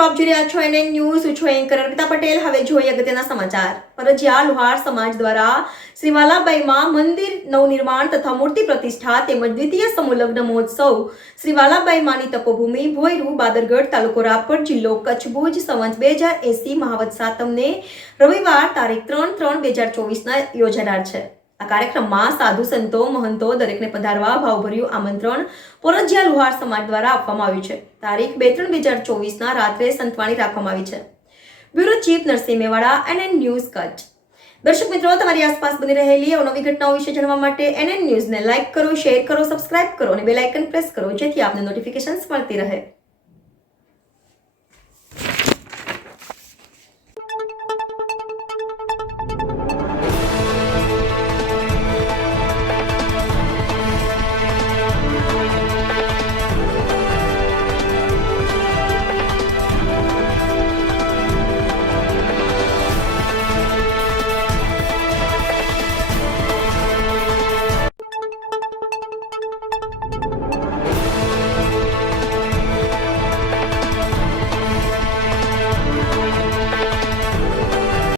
મિત્રો, આપ જોઈ રહ્યા છો NN ન્યૂઝ. હું છું એન્કર અર્પિતા પટેલ. હવે જોઈએ અગત્યના સમાચાર. પરજીયા લુહાર સમાજ દ્વારા શ્રી વાલાબાઈમાં મંદિર નવનિર્માણ તથા મૂર્તિ પ્રતિષ્ઠા તેમજ દ્વિતીય સમૂહ લગ્ન મહોત્સવ શ્રી વાલાબાઈ માની તપોભૂમિ ભોયરું બાદરગઢ તાલુકો રાપર જિલ્લો કચ્છ ભુજ સંવત 2080 મહાવત સાતમને રવિવાર તારીખ 3/3/2024 યોજાનાર છે. આ કાર્યક્રમમાં સાધુ સંતો મહંતો દરેકને પધારવા ભાવભર્યું આમંત્રણ પરજીયા લુહાર સમાજ દ્વારા આપવામાં આવ્યું છે. તારીખ 2/3/2024 રાત્રે સંતવાણી રાખવામાં આવી છે. Bureau chief Narsinh Mewada, NN news Kutch. દર્શક મિત્રો, તમારી આસપાસ બની રહેલી અવનવી ઘટનાઓ વિશે જાણવા માટે NN ન્યૂઝને લાઇક કરો, શેર કરો, સબસ્ક્રાઇબ કરો અને બેલ આઇકન પ્રેસ કરો, જેથી આપને નોટિફિકેશન્સ મળતી રહે.